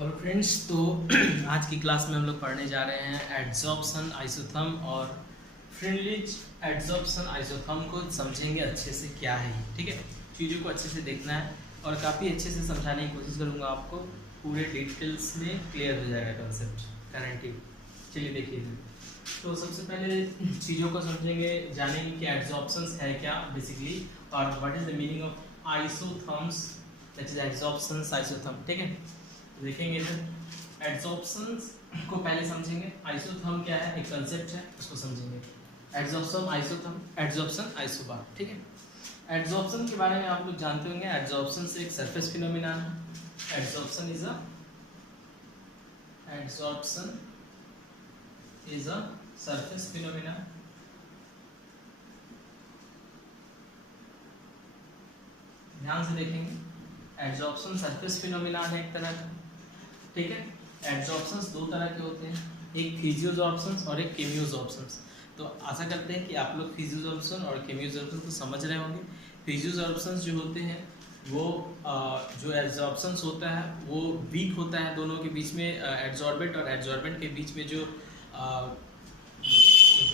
और फ्रेंड्स तो आज की क्लास में हम लोग पढ़ने जा रहे हैं एड्जॉर्प्शन आइसोथर्म और फ्रीनलिच एड्जॉर्प्शन आइसोथर्म को समझेंगे अच्छे से क्या है ये, ठीक है। चीज़ों को अच्छे से देखना है और काफ़ी अच्छे से समझाने की कोशिश करूँगा, आपको पूरे डिटेल्स में क्लियर हो जाएगा कंसेप्ट, गारंटी। चलिए देखिए, तो सबसे पहले चीज़ों को समझेंगे, जानेंगे कि एड्जॉर्प्शंस है क्या बेसिकली, और what is the meaning of isotherms, that is adsorptions isotherm, ठीक है। देखेंगे इधर एड्जॉर्प्शंस को पहले समझेंगे। आइसोथर्म क्या है, एक कंसेप्ट है, उसको समझेंगे। एड्जॉर्प्शन आइसोथर्म, एड्जॉर्प्शन आइसोबार, ठीक है। एड्जॉर्प्शन के बारे में आप लोग जानते होंगे, एड्जॉर्प्शन से एक सरफेस फिनोमिना है। Adsorption is a surface phenomena. ध्यान से देखेंगे, एड्जॉर्प्शन सरफेस फिनोमिना है एक तरह का, ठीक है। एड्जॉर्प्शंस दो तरह के होते हैं, एक फिजियोजॉर्प्शंस और एक केमियोजॉर्प्शंस। तो आशा करते हैं कि आप लोग फिजियोजॉर्प्शन और केमियोजॉर्प्शन को समझ रहे होंगे। फिजियोजॉर्प्शंस जो होते हैं वो जो एड्जॉर्प्शंस होता है वो वीक होता है, दोनों के बीच में एड्जॉर्बेंट और एड्जॉर्बेंट के बीच में जो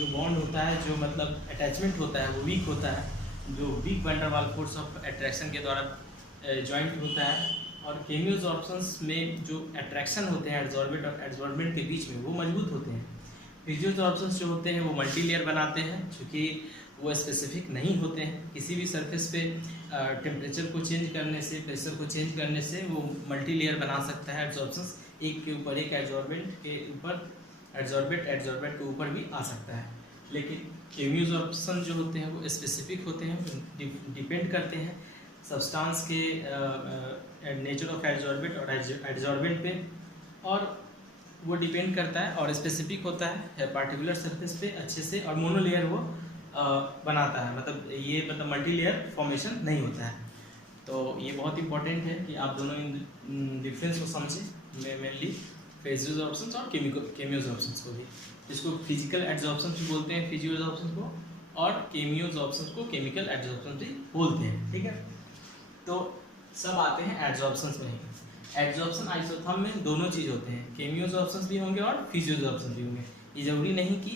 बॉन्ड होता है, जो मतलब अटैचमेंट होता है वो वीक होता है, जो weak van der Waals force of attraction के द्वारा जॉइंट होता है। और केमियोजॉर्प्शंस में जो अट्रैक्शन होते हैं एड्जॉर्बेंट और एड्जॉर्बेंट के बीच में, वो मजबूत होते हैं। फिजियोजॉर्प्शंस जो होते हैं वो मल्टी लेयर बनाते हैं, क्योंकि वो स्पेसिफिक नहीं होते हैं। किसी भी सरफेस पे टेम्परेचर को चेंज करने से, प्रेशर को चेंज करने से वो मल्टी लेयर बना सकता है एड्जॉर्प्शंस, एक के ऊपर एक, एड्जॉर्बेंट के ऊपर एड्जॉर्बेंट के ऊपर भी आ सकता है। लेकिन केमियोजॉर्प्शन जो होते हैं वो स्पेसिफिक होते हैं, डिपेंड करते हैं सब्सटेंस के नेचर ऑफ एड्जॉर्बेंट और एड्जॉर्बेंट पे, और वो डिपेंड करता है और स्पेसिफिक होता है पार्टिकुलर सरफेस पे अच्छे से, और मोनोलेयर वो बनाता है, मतलब मल्टी लेयर फॉर्मेशन नहीं होता है। तो ये बहुत इंपॉर्टेंट है कि आप दोनों इन डिफरेंस को समझें, मेनली फिजियोजॉर्प्शंस और केमियोजॉर्प्शंस को भी, जिसको फिजिकल एड्जॉर्प्शंस भी बोलते हैं फिजियोजॉर्प्शंस को, और केमियोजॉर्प्शंस को केमिकल एड्जॉर्प्शंस भी बोलते हैं, ठीक है। तो सब आते हैं एड्जॉर्प्शंस में ही। एड्जॉर्प्शन आइसोथर्म में दोनों चीज़ होते हैं, केमियोजॉर्प्शंस भी होंगे और फिजियोजॉर्प्शंस भी होंगे। ये जरूरी नहीं कि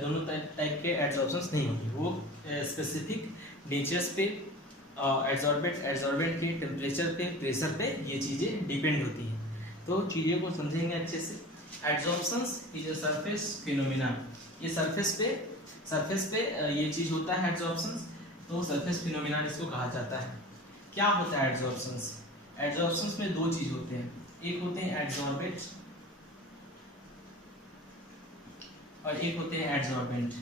दोनों टाइप के एड्जॉर्प्शंस नहीं होंगे, वो स्पेसिफिक नेचर्स पे, एड्जॉर्बेंट के टेम्परेचर पे, प्रेशर पे ये चीज़ें डिपेंड होती हैं। तो चीज़ों को समझेंगे अच्छे से। एड्जॉर्प्शंस इज अ सरफेस फिनोमिना, ये सरफेस पे ये चीज़ होता है एड्जॉर्प्शंस, तो सरफेस फिनोमिना इसको कहा जाता है। क्या होता है एड्जॉर्प्शंस? एड्जॉर्प्शंस में दो चीज होते हैं, एक होते हैं एड्जॉर्बेंट और एक होते हैं एड्जॉर्बेंट।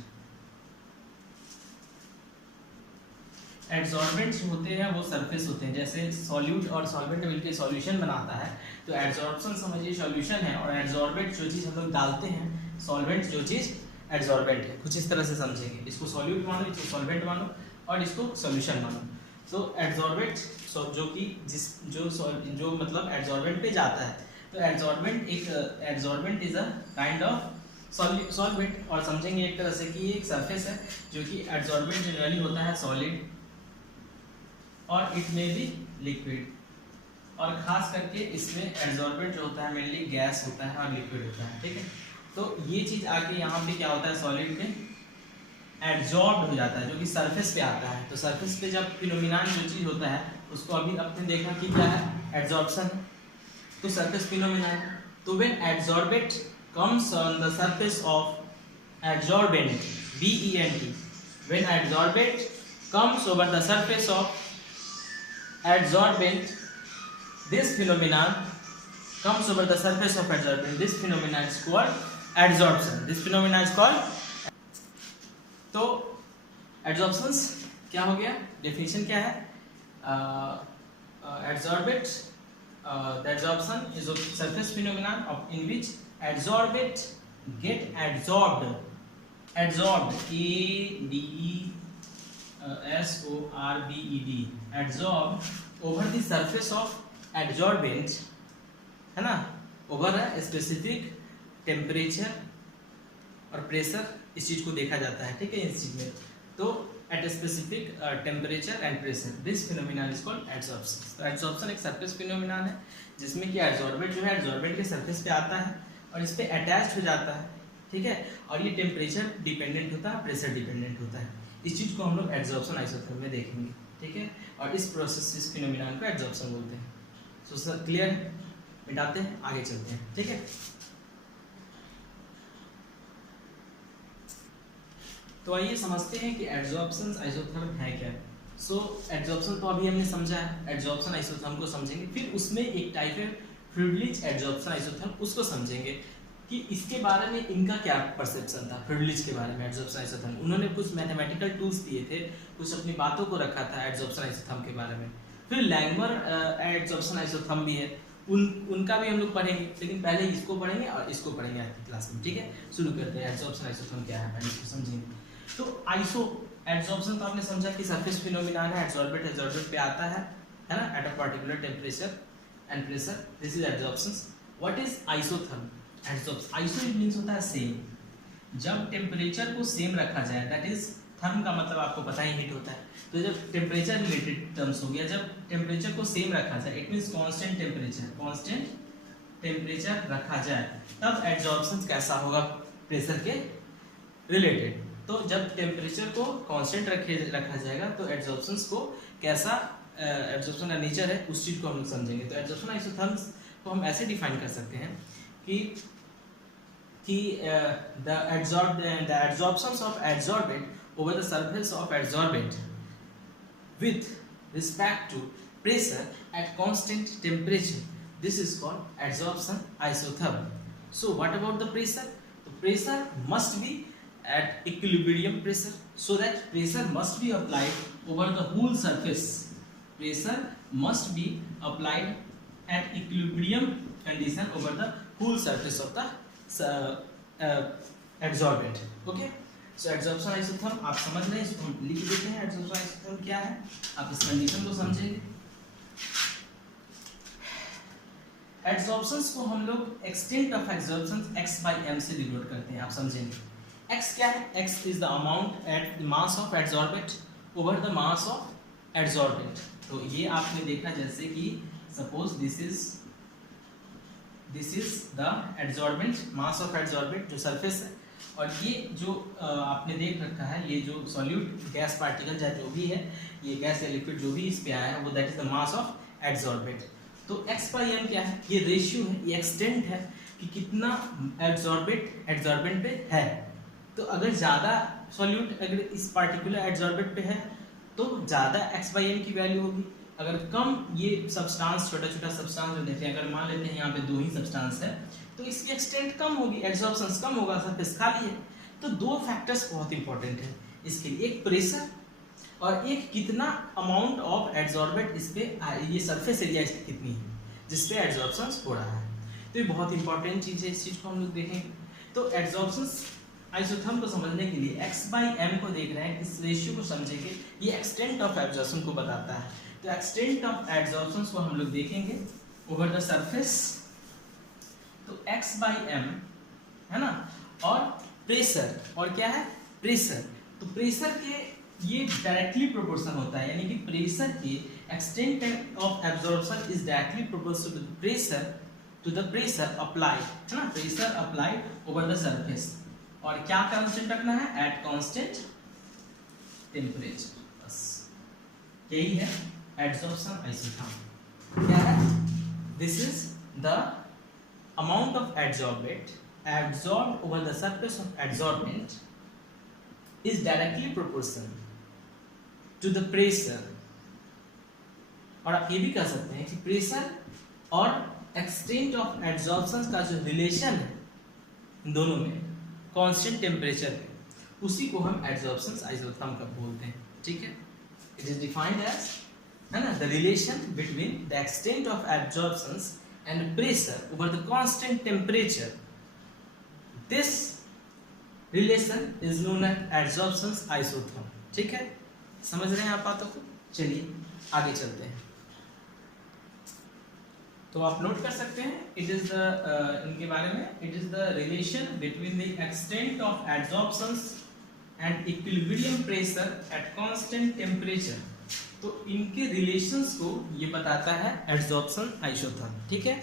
एड्जॉर्बेंट जो होते हैं वो सरफेस होते हैं, जैसे सॉल्यूट और सॉल्वेंट मिलकर सॉल्यूशन बनाता है, तो एड्जॉर्प्शन समझिए सॉल्यूशन है, और एड्जॉर्बेंट जो चीज़ हम लोग डालते हैं, सॉल्वेंट जो चीज़ एड्जॉर्बेंट है। कुछ इस तरह से समझेंगे, इसको सॉल्यूट मानो, इसको सॉल्वेंट मानो, और इसको सॉल्यूशन मानो। तो एड्जॉर्बेंट जो कि जो मतलब एड्जॉर्बेंट पे जाता है, तो adsorbent is a kind of solvent, और समझेंगे एक तरह से कि ये एक सरफेस है जो कि एड्जॉर्बेंट जनरली होता है सॉलिड, और इट में भी लिक्विड, और खास करके इसमें एड्जॉर्बेंट जो होता है मेनली गैस होता है और लिक्विड होता है, ठीक है। तो ये चीज़ आके यहाँ पे क्या होता है, सॉलिड में एड्जॉर्ब हो जाता है, जो कि सरफेस पे आता है। तो सरफेस पे जब फिनोमिनान जो चीज़ होता है उसको अभी अपने देखा कि क्या है, एड्जॉर्प्शन, तो सरफेस फिनोमिनान। तो when adsorbent comes on the surface of adsorbent, BENT, when adsorbent comes over the surface of adsorbent, this phenomenon comes over the surface of adsorbent, this phenomena is called adsorption, this phenomena is called। तो एड्जॉर्प्शंस क्या हो गया, definition क्या है, adsorbent, the adsorption is a surface phenomenon of in which adsorbent get adsorbed, ADSORBED, adsorb over the surface of adsorbent, है ना, over है specific temperature और प्रेशर, इस चीज़ को देखा जाता है, ठीक है, इस चीज़ में। तो at a specific temperature and pressure. This phenomenon is called adsorption. तो adsorption एक सरफेस phenomenon है जिसमें कि adsorbent जो है adsorbent के सरफेस पे आता है और इस पे अटैच हो जाता है, ठीक है, और ये टेम्परेचर डिपेंडेंट होता है, प्रेशर डिपेंडेंट होता है। इस चीज़ को हम लोग एड्सॉर्प्शन आइसोथर्म में देखेंगे, ठीक है, और इस प्रोसेस इस फिनोमिनन को एड्सॉर्प्शन बोलते हैं। सो सर क्लियर है, मिटाते हैं, आगे चलते हैं, ठीक है। तो आइए समझते हैं कि एड्सॉर्प्शन आइसोथर्म है क्या। सो एड्सॉर्प्शन तो अभी हमने समझा है, एड्सॉर्प्शन आइसोथर्म को समझेंगे, फिर उसमें एक टाइप है फ्रिडलिच एड्सॉर्प्शन आइसोथर्म, उसको समझेंगे कि इसके बारे में इनका क्या परसेप्शन था फ्रिडलिच के बारे में एड्सॉर्प्शन आइसोथर्म। उन्होंने कुछ मैथमेटिकल टूल्स दिए थे, कुछ अपनी बातों को रखा था एड्सॉर्प्शन आइसोथर्म के बारे में। फिर लैंगमर एड्सॉर्प्शन आइसोथर्म भी है, उनका भी हम लोग पढ़ेंगे, लेकिन पहले इसको पढ़ेंगे और इसको पढ़ेंगे आज की क्लास में, ठीक है। शुरू करते हैं, एड्सॉर्प्शन आइसोथर्म क्या है पहले इसको समझेंगे। तो एड्सॉर्प्शन तो आपने समझा कि सरफेस फिनोमिनन है, एड्सॉर्बेंट पे आता है ना, at a particular temperature and pressure, this is adsorption. What is isotherm? Adsorption, iso it means होता है सेम। जब टेम्परेचर को सेम रखा जाए, दैट इज थर्म का मतलब आपको पता ही हीट होता है, तो जब टेम्परेचर रिलेटेड टर्म्स हो गया, जब टेम्परेचर को सेम रखा जाए, इट मींस कांस्टेंट टेम्परेचर रखा जाए, तब एड्सॉर्प्शन कैसा होगा प्रेशर के रिलेटेड। तो जब टेम्परेचर को कांस्टेंट रखा जाएगा तो एड्सॉर्प्शंस को कैसा, एड्सॉर्प्शन का नेचर है, उस चीज को हम लोग समझेंगे। तो एड्सॉर्प्शन आइसोथर्म्स को हम ऐसे डिफाइन कर सकते हैं कि the adsorptions of adsorbent over the surface of adsorbent with respect to pressure at constant temperature, this is called adsorption isotherm. So what about the pressure? The pressure must be at equilibrium pressure, so that pressure must be applied over the whole surface. Pressure must be applied at equilibrium condition over the whole surface of the adsorbent. Okay, so adsorption isotherm आप समझ रहे हैं, इसको हम लिख देते हैं adsorption isotherm क्या है, आप इस कंडीशन को समझेंगे। एड्सॉर्प्शंस को हम लोग extent of adsorptions x by m से डिनोट करते हैं, आप समझेंगे। x क्या है? x is the amount at mass of adsorbent over the mass of adsorbent। तो ये आपने देखा जैसे कि suppose this is the adsorbent, mass of adsorbent जो सरफेस है, और ये जो आपने देख रखा है, ये जो सॉल्यूट गैस पार्टिकल चाहे जो भी है, ये गैस या लिक्विड जो भी इस पे आया है, वो that is the mass of adsorbent. तो x by m क्या है? ये रेशियो है, ये एक्सटेंट है कि कितना एड्सॉर्बेंट पे है। तो अगर ज़्यादा सॉल्यूट अगर इस पार्टिकुलर एड्सॉर्बेंट पे है तो ज़्यादा x by m की वैल्यू होगी। अगर कम ये सब्सटेंस, छोटा छोटा सब्सटेंस जो देते हैं, अगर मान लेते हैं यहाँ पे 2 ही सब्सटेंस है, तो इसकी एक्सटेंट कम होगी, एड्सॉर्प्शन कम होगा, सरफेस खाली है। तो 2 फैक्टर्स बहुत इंपॉर्टेंट है इसके लिए, एक प्रेशर और एक कितना अमाउंट ऑफ एड्सॉर्बेंट इस पे, ये सरफेस एरिया इसकी कितनी है जिसपे एड्सॉर्प्शन हो रहा है। तो ये बहुत इंपॉर्टेंट चीज़ है, इस चीज़ को हम लोग देखेंगे। तो एड्सॉर्प्शन आइसोथर्म को समझने के लिए x by m को देख रहे हैं, इस रेशियो को समझेंगे, ये एक्सटेंट ऑफ एब्जॉर्प्शन को बताता है। तो एक्सटेंट ऑफ एब्जॉर्प्शन को हम लोग देखेंगे ओवर द सरफेस, तो x by m है ना, और प्रेशर, और क्या है प्रेशर, तो प्रेशर के ये डायरेक्टली प्रोपोर्शनल होता है, यानी कि प्रेशर के extent of absorption is directly proportional to the pressure applied, है ना, pressure applied over the surface. और क्या कांस्टेंट रखना है? एट कांस्टेंट टेम्परेचर, बस यही है एड्सॉर्प्शन आइसोथर्म। क्या है? This is the amount of adsorbent absorbed over the surface of adsorbent is directly proportional to the pressure। और आप ये भी कह सकते हैं कि प्रेशर और एक्सटेंट ऑफ एड्सॉर्प्शन का जो रिलेशन है इन दोनों में कांस्टेंट टेम्परेचर पे, उसी को हम एड्सॉर्प्शन आइसोथर्म का बोलते हैं, ठीक है। इट इज डिफाइंड एज, है ना, the relation between the extent of absorption and pressure over the constant temperature. This relation is known as adsorption isotherm, ठीक है। समझ रहे हैं आप बातों को? चलिए आगे चलते हैं। तो आप नोट कर सकते हैं, इट इज द इनके बारे में, it is the relation between the extent of adsorption and equilibrium pressure at constant temperature. तो इनके रिलेशंस को ये बताता है एड्सॉर्प्शन आइसोथर्म, ठीक है।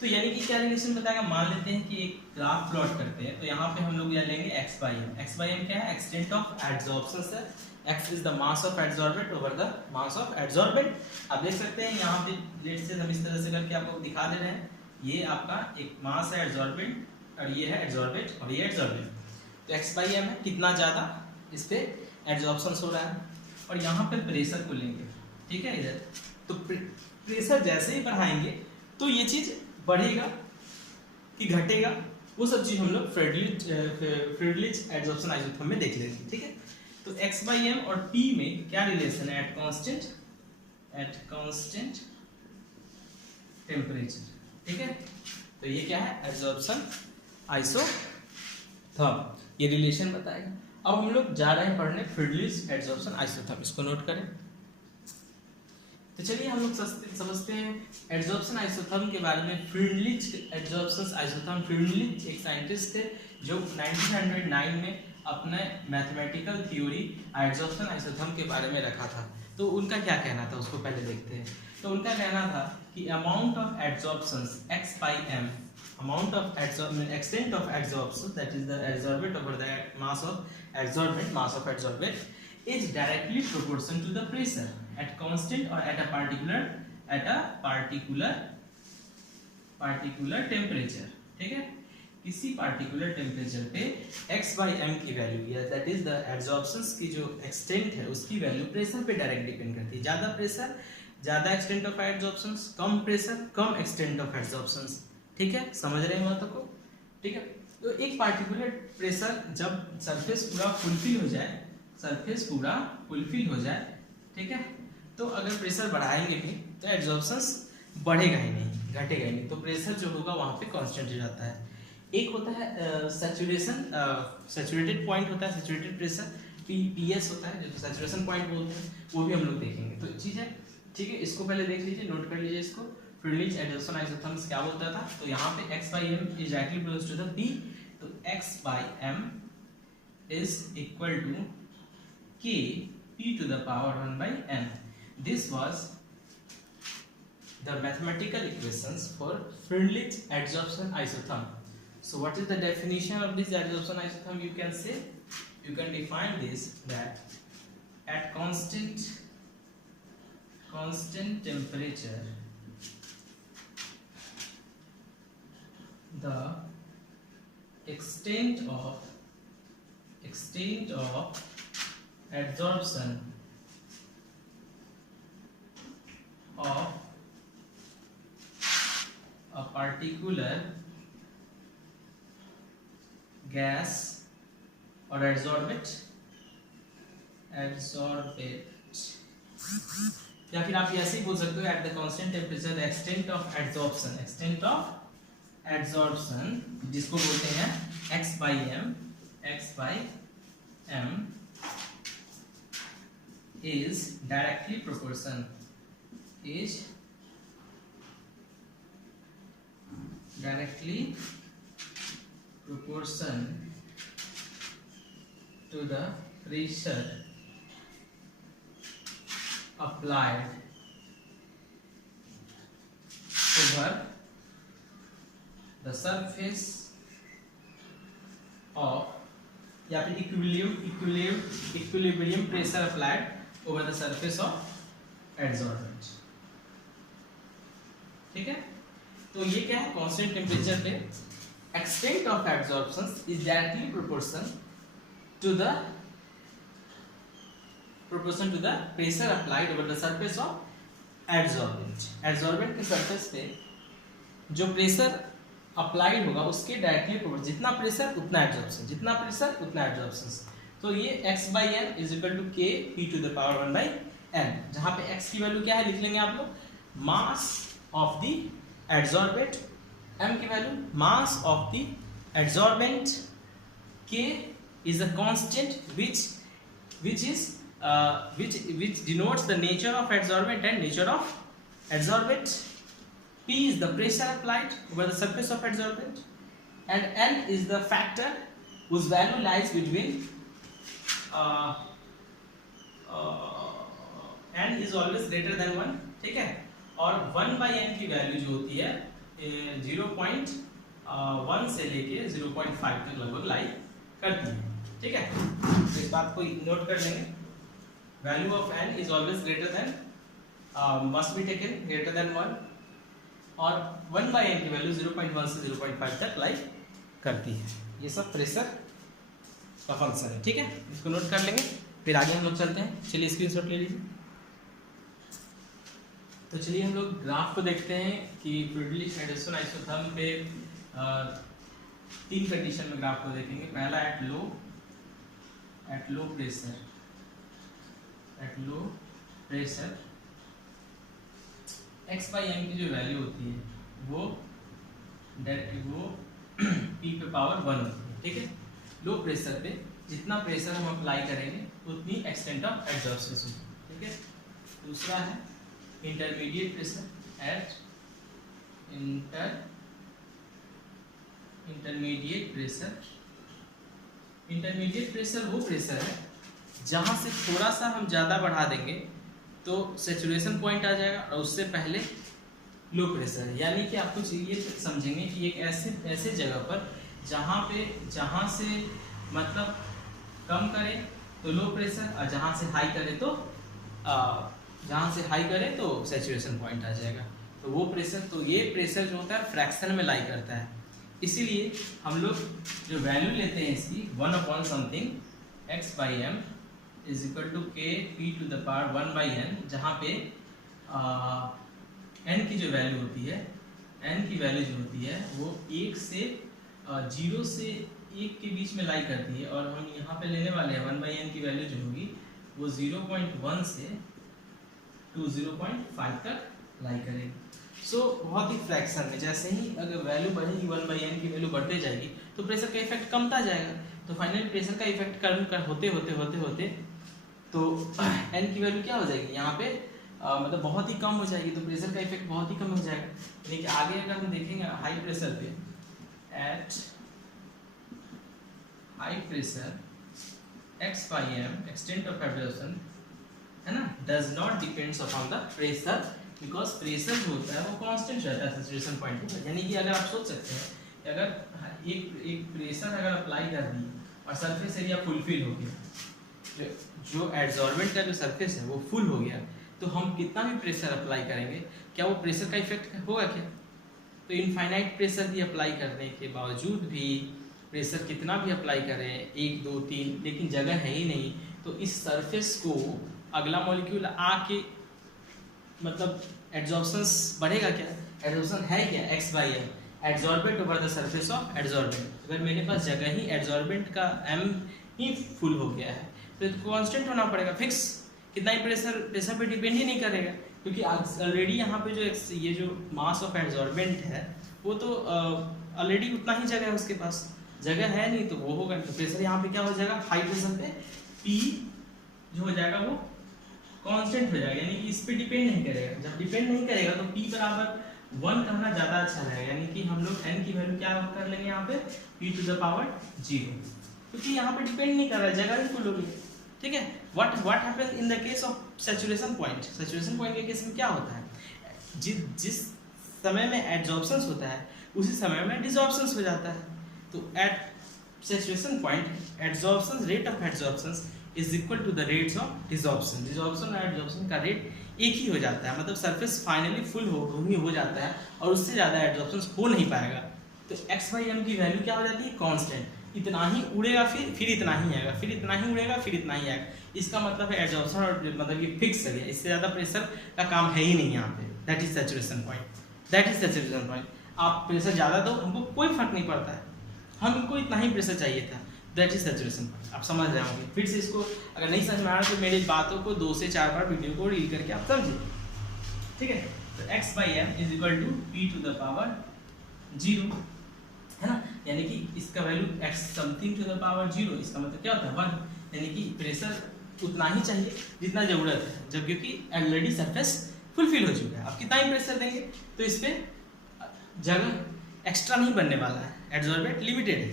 तो यानी कि क्या रिलेशन बताएगा, मान लेते हैं कि एक ग्राफ प्लॉट करते हैं, तो यहाँ पे हम लोग यह लेंगे x by m. X by m क्या है, एक्सटेंट ऑफ एड्सॉर्प्शन है। x is the mass of adsorbent over the mass of adsorbent. आप देख सकते हैं यहाँ पे लेट से हम इस तरह से करके आपको दिखा दे रहे हैं, ये आपका एक मास है एड्सॉर्बेंट और ये है एड्सॉर्बेंट और ये एड्सॉर्बेंट। तो x बाई एम है, कितना ज़्यादा इस पे एड्सॉर्प्शन हो रहा है, और यहाँ पे प्रेशर को लेंगे, ठीक है इधर। तो प्रेशर जैसे ही बढ़ाएंगे तो ये चीज़ बढ़ेगा कि घटेगा, वो सब चीज हम लोग फ्रीडलिच एड्सॉर्प्शन आइसोथर्म में देख लेंगे, ठीक है। तो x बाई एम और p में क्या रिलेशन है, एट कांस्टेंट टेम्परेचर, ठीक है। तो ये क्या है, एड्सॉर्प्शन आइसोथर्म, ये रिलेशन बताएगा। अब हम लोग जा रहे हैं पढ़ने फ्रीडलिच एड्सॉर्प्शन आइसोथर्म, इसको नोट करें। तो चलिए हम लोग समझते हैं एड्सॉर्प्शन आइसोथर्म के बारे में। फ्रीडलिच एड्सॉर्प्शन आइसोथर्म, फ्रीडलिच एक साइंटिस्ट थे जो 1909 में अपने मैथमेटिकल थ्योरी एड्सॉर्प्शन आइसोथर्म के बारे में रखा था। तो उनका क्या कहना था उसको पहले देखते हैं। तो उनका कहना था कि amount of adsorption x by m, amount of extent of adsorption that is the adsorbent over the mass of adsorbent, mass of adsorbent is directly proportional to the pressure at constant or at a particular temperature, ठीक है। किसी particular temperature पे x by M की value, या that is the adsorption की जो extent है उसकी वैल्यू प्रेशर पे डायरेक्ट डिपेंड करती है। ज्यादा प्रेशर ज्यादा extent of adsorption, come pressure come extent of adsorption, ठीक है। समझ रहे हैं बातों को, ठीक है। तो एक पार्टिकुलर प्रेशर जब सरफेस पूरा फुलफिल हो जाए, सरफेस पूरा फुलफिल हो जाए, ठीक है, तो अगर प्रेशर बढ़ाएंगे भी तो एड्सॉर्प्शन बढ़ेगा ही नहीं, घटेगा ही नहीं, तो प्रेशर जो होगा वहाँ पे कांस्टेंट हो जाता है। एक होता है सैचुरेशन, सैचुरेटेड पॉइंट होता है, सैचुरेटेड प्रेशर पीएस होता है, जो सैचुरेशन पॉइंट बोलते हैं, वो भी हम लोग देखेंगे। तो चीज़ है, ठीक है, इसको पहले देख लीजिए, नोट कर लीजिए इसको। फ्रीडलिच एड्सॉर्प्शन आइसोथर्म क्या बोलता था, तो यहाँ पे x by m is directly proportional to the p, तो x by m is equal to k p to the power 1 by n. This was the mathematical equations for Friedrich adsorption isotherm. So what is the definition of this adsorption isotherm? You can say, you can define this that at constant temperature the extent of adsorption of a particular gas or adsorbate, या फिर आप ऐसे ही बोल सकते हो at the constant temperature the extent of adsorption, जिसको बोलते हैं x by m is directly proportional to the pressure applied over the surface of, या फिर equilibrium pressure applied over the surface of adsorbent, ठीक है। तो ये क्या है, कांस्टेंट टेम्परेचर पे extent of adsorption is directly proportional to the pressure applied over the surface of adsorbent. Adsorbent के सरफेस पे जो प्रेशर अप्लाइड होगा उसके डायरेक्टली प्रोपोर्शनल, जितना प्रेशर उतना एड्सॉर्प्शन, जितना प्रेशर उतना एड्सॉर्प्शन। तो ये x by m is equal to k p to the power 1 by n, जहाँ पे x की वैल्यू क्या है लिख लेंगे आप लोग, mass of the adsorbent, m की value mass of the adsorbent, k is a constant which denotes the nature of adsorbent and nature of adsorbent. P is the pressure applied over the surface of adsorbent, and N is the factor whose value lies between n is always greater than 1, ठीक है, और 1/n की value जो होती है 0.1 से लेके 0.5 तक लगभग लाई करती है, ठीक है। तो इस बात को नोट कर लेंगे, value of n is always greater than must be taken greater than 1, और 1/n की वैल्यू 0.1 से 0.5 तक लाई करती है। ये सब प्रेशर का फंक्शन है, ठीक है, इसको नोट कर लेंगे, फिर आगे हम लोग चलते हैं। चलिए स्क्रीनशॉट ले लीजिए। तो चलिए हम लोग ग्राफ को देखते हैं कि फ्लूइड एडिशन आइसोथर्म पे 3 कंडीशन में ग्राफ को देखेंगे। पहला एट लो प्रेशर x/m की जो वैल्यू होती है वो p पे पावर 1 होती है, ठीक है। लो प्रेशर पे जितना प्रेशर हम अप्लाई करेंगे उतनी एक्सटेंट ऑफ एब्जॉर्प्शन होगी, ठीक है। दूसरा है intermediate pressure at intermediate pressure वो प्रेशर है जहाँ से थोड़ा सा हम ज़्यादा बढ़ा देंगे तो सैचुरेशन पॉइंट आ जाएगा, और उससे पहले लो प्रेशर है। यानी कि आपको ये समझेंगे कि एक ऐसे जगह पर जहाँ से मतलब कम करे तो लो प्रेशर, और जहाँ से हाई करे तो सैचुरेशन पॉइंट आ जाएगा। तो वो प्रेशर, तो ये प्रेशर जो होता है फ्रैक्शन में लाई करता है। इसीलिए हम लोग जो वैल्यू लेते हैं इसकी 1/something x/m is equal to k p to the power 1/n, जहाँ पे n की जो वैल्यू होती है वो 1 से 0 से 1 के बीच में लाई करती है, और हम यहाँ पे लेने वाले हैं 1/n की वैल्यू जो होगी वो 0.1 से 0.5 तक लाई करेगी। सो बहुत ही फ्रैक्शन में जैसे ही अगर वैल्यू बढ़ेगी 1/n की वैल्यू बढ़ते जाएगी तो प्रेशर का इफेक्ट कमता जाएगा। तो फाइनली प्रेशर का इफेक्ट कम होते तो n की वैल्यू क्या हो जाएगी यहाँ पे मतलब बहुत ही कम हो जाएगी, तो प्रेशर का इफेक्ट बहुत ही कम हो जाएगा। यानी कि आगे अगर हम देखेंगे हाई प्रेशर पे at high pressure x/m extent of absorption है ना does not depends upon the pressure, because pressure जो होता है वो कांस्टेंट रहता है सैचुरेशन पॉइंट पर। यानी कि अगर आप सोच सकते हैं कि अगर एक प्रेशर अगर अप्लाई कर दी और सरफेस एरिया फुलफिल हो गया, जो एड्जॉर्बेंट का जो सरफेस है वो फुल हो गया, तो हम कितना भी प्रेशर अप्लाई करेंगे क्या वो प्रेशर का इफेक्ट होगा क्या? तो इनफाइनाइट प्रेशर भी अप्लाई करने के बावजूद भी प्रेशर कितना भी अप्लाई करें 1 2 3, लेकिन जगह है ही नहीं, तो इस सरफेस को अगला मॉलिक्यूल आके मतलब एड्जॉर्प्शंस बढ़ेगा क्या? एड्जॉर्प्शन है क्या? x/m adsorbent over the surface of adsorbent. अगर मेरे पास जगह ही एड्जॉर्बेंट का m ही फुल हो गया है तो कांस्टेंट होना पड़ेगा, फिक्स, कितना ही प्रेशर पे डिपेंड ही नहीं करेगा, क्योंकि ऑलरेडी यहाँ पे जो ये जो मास ऑफ एड्जॉर्बेंट है वो तो ऑलरेडी उतना ही जगह है उसके पास, जगह है नहीं तो वो होगा। तो प्रेशर यहाँ पे क्या हो जाएगा, हाई प्रेशर पे P जो हो जाएगा वो कांस्टेंट हो जाएगा, यानी कि इस पे डिपेंड नहीं करेगा। जब डिपेंड नहीं करेगा तो P बराबर 1 करना ज़्यादा अच्छा रहेगा, यानी कि हम लोग n की वैल्यू क्या कर लेंगे यहाँ पे P टू द पावर 0, क्योंकि यहाँ पे डिपेंड नहीं कर रहा है, जगह ही फुल होगी, ठीक है। What happens in the case of saturation point? Saturation point के केस में क्या होता है, जिस समय में एड्जॉर्प्शंस होता है उसी समय में डिसऑर्प्शंस हो जाता है। तो at saturation point adsorption rate of adsorptions is equal to the rates of desorption. Desorption और एड्जॉर्प्शन का रेट एक ही हो जाता है, मतलब सरफेस फाइनली फुल हो जाता है और उससे ज़्यादा एड्जॉर्प्शन हो नहीं पाएगा। तो x/m की वैल्यू क्या हो जाती है, कांस्टेंट, इतना ही उड़ेगा फिर इतना ही आएगा, फिर इतना ही उड़ेगा फिर इतना ही आएगा। इसका मतलब है एड्जॉर्प्शन और मतलब ये फिक्स है, इससे ज़्यादा प्रेशर का काम है ही नहीं यहाँ पे। That is saturation point, that is saturation point. आप प्रेशर ज़्यादा दो हमको कोई फर्क नहीं पड़ता है, हमको इतना ही प्रेशर चाहिए था, दैट इज सैचुरेशन पॉइंट। आप समझ रहे होंगे। फिर से इसको अगर नहीं समझ में आ रहा तो मेरी बातों को 2 से 4 बार वीडियो को रीड करके आप समझिए, ठीक है। तो x/m is equal to P to the power 0 है ना, यानी कि इसका value x something to the power 0, इसका मतलब क्या होता है 1, यानी कि प्रेशर उतना ही चाहिए जितना ज़रूरत है, जब क्योंकि ऑलरेडी सरफेस फुलफिल हो चुका है। आप कितना ही प्रेशर देंगे तो इस पर जगह एक्स्ट्रा नहीं बनने वाला है, एड्जॉर्बेंट लिमिटेड है।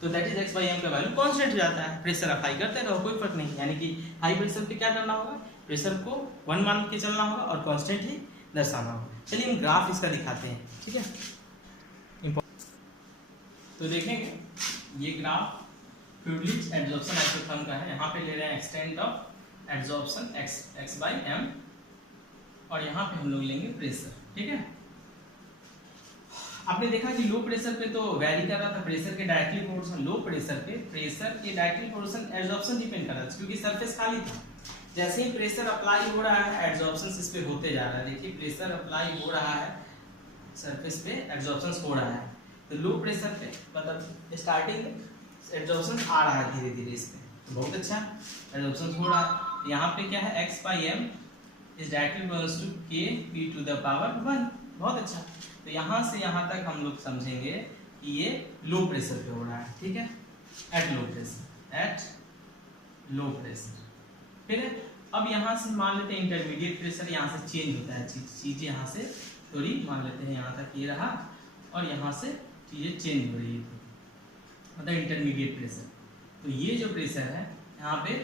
तो तो that is x by m का वैल्यू कांस्टेंट हो जाता है। प्रेशर अप्लाई करते रहो, कोई फर्क नहीं, यानी कि हाई प्रेशर पे क्या करना होगा, प्रेशर को 1 मान के चलना होगा और कांस्टेंट ही दर्शाना होगा। चलिए हम ग्राफ इसका दिखाते हैं, ठीक है। तो देखेंगे ये ग्राफ फ्लूइड एड्सॉर्प्शन आइसोथर्म का है। यहाँ पे ले रहे हैं extent of adsorption x by m, और यहाँ पे हम लोग लेंगे प्रेशर, ठीक है। आपने देखा कि लो प्रेशर पे तो वैरी कर रहा था प्रेशर के डायरेक्टली प्रोपोर्शनल, लो प्रेशर पे प्रेशर के डायरेक्टली प्रोपोर्शनल एड्सॉर्प्शन डिपेंड कर रहा था क्योंकि सरफेस खाली था। जैसे ही प्रेशर अप्लाई हो रहा है एड्सॉर्प्शन इस पे होते जा रहा है। देखिए प्रेशर अप्लाई हो रहा है सरफेस पे, एड्सॉर्प्शन हो रहा है। तो लो प्रेशर पे मतलब स्टार्टिंग में एड्सॉर्प्शन आ रहा है धीरे धीरे इस पे, तो बहुत अच्छा एड्सॉर्प्शन हो रहा है। यहाँ पे क्या है x by m is directly equals to k p to the power 1, बहुत अच्छा। तो यहाँ से यहाँ तक हम लोग समझेंगे कि ये लो प्रेशर पे हो रहा है, ठीक है, at low pressure, at low pressure, ठीक है। अब यहाँ से मान लेते हैं इंटरमीडिएट प्रेशर, यहाँ से चेंज होता है चीज़ें यहाँ से थोड़ी मान लेते हैं, यहाँ तक ये रहा और यहाँ से चीज़ें चेंज हो रही है, मतलब इंटरमीडिएट प्रेशर। तो ये जो प्रेशर है यहाँ पे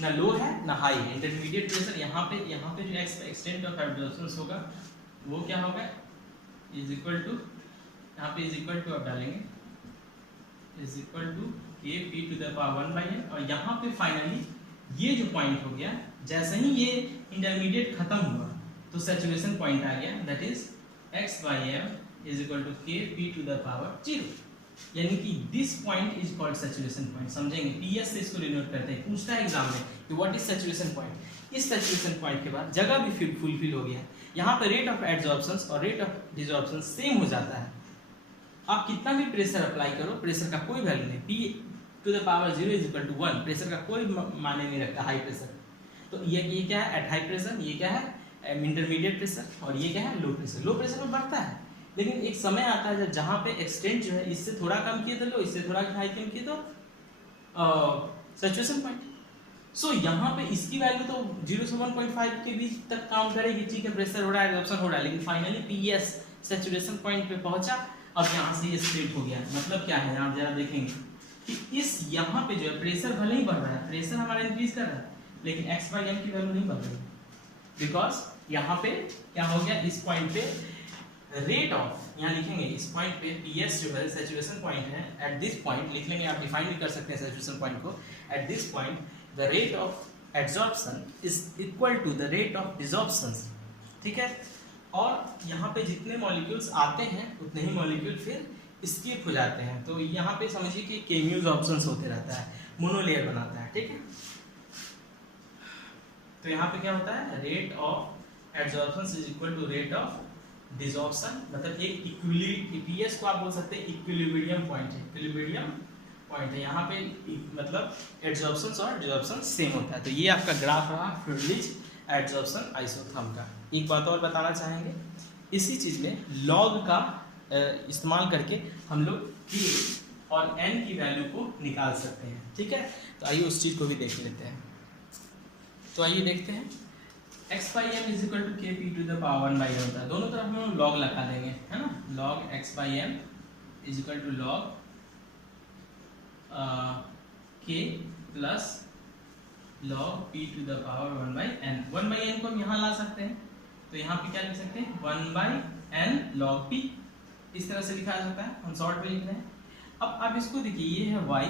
ना लो है ना हाई है, इंटरमीडिएट प्रेशर। यहाँ पे जो एक्सटेंट ऑफ एब्जॉर्प्शन होगा वो क्या होगा, इज इक्वल टू, यहाँ पे इज इक्वल टू आप डालेंगे, is equal to k p to the power 1 by n, और यहाँ पे फाइनली ये जो पॉइंट हो गया, जैसे ही ये इंटरमीडिएट खत्म हुआ तो सैचुरेशन पॉइंट आ गया, that is x by m is equal to k p to the power 0, यानी कि this point is called saturation point. समझेंगे, पीएस से इसको डिनोट करते हैं, पूछता है एग्जाम में कि व्हाट इज सैचुरेशन पॉइंट। इस सैचुरेशन पॉइंट के बाद जगह भी फुलफिल हो गया, यहाँ पे रेट ऑफ एड्सॉर्प्शन और रेट ऑफ डिसॉर्प्शन सेम हो जाता है। आप कितना भी प्रेशर अप्लाई करो, प्रेशर का कोई वैल्यू नहीं, p to the power 0 is equal to 1, pressure का कोई मायने नहीं रखता हाई प्रेशर। तो ये क्या है एट हाई प्रेशर, ये क्या है इंटरमीडिएट प्रेशर, और ये क्या है लो प्रेशर। लो प्रेशर में बढ़ता है, लेकिन एक समय आता है जब जहाँ पे एक्सटेंट जो है इससे थोड़ा कम किए तो लो, इससे थोड़ा हाई कम किए तो सैचुरेशन पॉइंट। सो यहाँ पे इसकी वैल्यू तो 0 से 1.5 के बीच तक काम करेगी, ठीक है, प्रेशर हो रहा है, एब्जॉर्प्शन हो रहा है, लेकिन फाइनली पीएस सैचुरेशन पॉइंट पे पहुंचा। अब यहाँ से ये स्प्लिट हो गया, मतलब क्या है आप जरा देखेंगे कि इस यहाँ पे जो है प्रेशर भले ही बढ़ रहा है, प्रेशर हमारा इंक्रीज कर रहा है, लेकिन एक्स बाई एम की वैल्यू नहीं बढ़ रही, बिकॉज यहाँ पे क्या हो गया, इस पॉइंट पे रेट ऑफ, यहाँ लिखेंगे इस पॉइंट पे पीएस जो है सैचुरेशन पॉइंट है, एट दिस पॉइंट लिख लेंगे, आप डिफाइन भी कर सकते हैं सैचुरेशन पॉइंट को, at this point the rate of adsorption is equal to the rate of desorption, ठीक है। और यहाँ पे जितने मॉलिक्यूल्स आते हैं उतने ही मॉलिक्यूल फिर स्किप हो जाते हैं। तो यहाँ पे समझिए कि केम्यूज ऑप्शंस होते रहता है, मोनोलेयर बनाता है, ठीक है। तो यहाँ पे क्या होता है, rate of adsorption is equal to rate of desorption, मतलब एक पीएस को आप बोल सकते हैं इक्विलिब्रियम पॉइंट है, इक्विलिब्रियम पॉइंट है। यहाँ पे मतलब एड्सॉर्प्शन और डिसॉर्प्शन सेम होता है। तो ये आपका ग्राफ रहा फ्लूइड एड्सॉर्प्शन आइसोथर्म का। एक बात और बताना चाहेंगे, इसी चीज में लॉग का इस्तेमाल करके हम लोग के और एन की वैल्यू को निकाल सकते हैं, ठीक है। तो आइए उस चीज को भी देख लेते हैं। तो आइए देखते हैं, x by m is equal to k p to the power 1 by m होता है, दोनों तरफ हम लोग लॉग लगा देंगे, है ना। Log x by m is equal to log k plus log p to the power 1 by n. 1 by n को हम यहाँ ला सकते हैं, तो यहाँ पे क्या लिख सकते हैं, 1 बाई एन लॉग पी, इस तरह से लिखा जा सकता है, हम शॉर्ट में लिख रहे हैं। अब आप इसको देखिए, ये है y,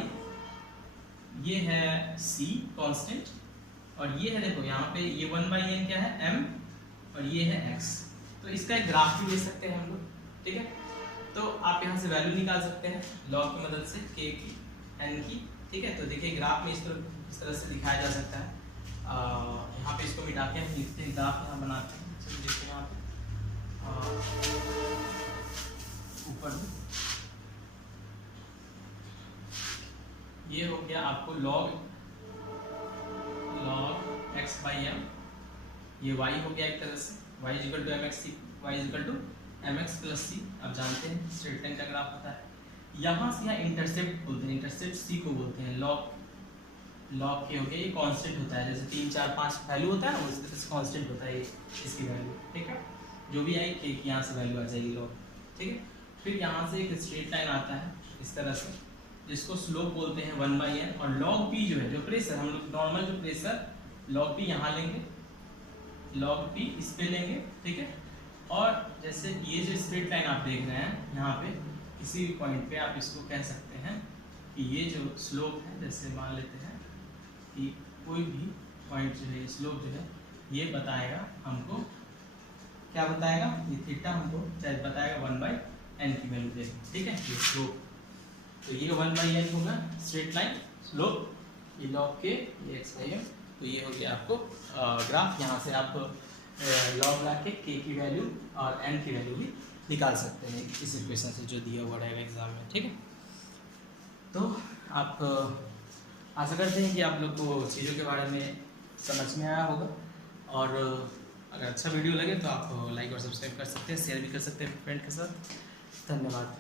ये है c कांस्टेंट, और ये है देखो यहाँ पे ये 1 बाई एन क्या है m, और ये है x। तो इसका एक ग्राफ भी ले सकते हैं हम लोग, ठीक है। तो आप यहाँ से वैल्यू निकाल सकते हैं लॉग की मदद से, k की n की, ठीक है। तो देखिए ग्राफ में इस तरह से दिखाया जा सकता है। यहाँ पे इसको मिटा के हम लिखते हैं, ग्राफ यहाँ बनाते हैं, चलिए देखते हैं यहाँ पे ऊपर ये हो गया आपको लॉग x बाई एम, ये y हो गया एक तरह से, y is equal to m x, y is equal to m x plus c. आप जानते हैं स्ट्रेट लाइन का ग्राफ होता है। यहाँ से यहाँ इंटरसेप्ट बोलते हैं, इंटरसेप्ट सी को बोलते हैं, लॉग के हो गया, ये कांस्टेंट होता है, जैसे 3 4 5 वैल्यू होता है ना, उस तरह से कांस्टेंट होता है इसकी वैल्यू, ठीक है। जो भी आई यहाँ से वैल्यू आ जाएगी लॉग, ठीक है। फिर यहाँ से एक स्ट्रेट लाइन आता है इस तरह से, जिसको स्लोप बोलते हैं 1/n, और लॉग पी जो है, जो प्रेशर हम लोग नॉर्मल जो प्रेशर लॉग पी यहाँ लेंगे, लॉग पी इस पे लेंगे, ठीक है। और जैसे ये जो स्ट्रेट लाइन आप देख रहे हैं यहाँ पे, किसी भी पॉइंट पे आप इसको कह सकते हैं कि ये जो स्लोप है, जैसे मान लेते हैं कि कोई भी पॉइंट जो है स्लोप जो है ये बताएगा हमको, क्या बताएगा, ये थीटा हमको चाहे बताएगा 1/n की वैल्यू देगा, ठीक है। ये स्लोप, तो ये 1/n होगा स्ट्रेट लाइन स्लोप, ये लॉग के, ये x/m, तो ये हो गया आपको ग्राफ। यहाँ से आप लॉग ला के k की वैल्यू और n की वैल्यू भी निकाल सकते हैं इस इक्वेशन से जो दिया हुआ रहेगा एग्जाम में, ठीक है। तो आप आशा करते हैं कि आप लोग को चीज़ों के बारे में समझ में आया होगा, और अगर अच्छा वीडियो लगे तो आप लाइक और सब्सक्राइब कर सकते हैं, शेयर भी कर सकते हैं फ्रेंड के साथ। धन्यवाद।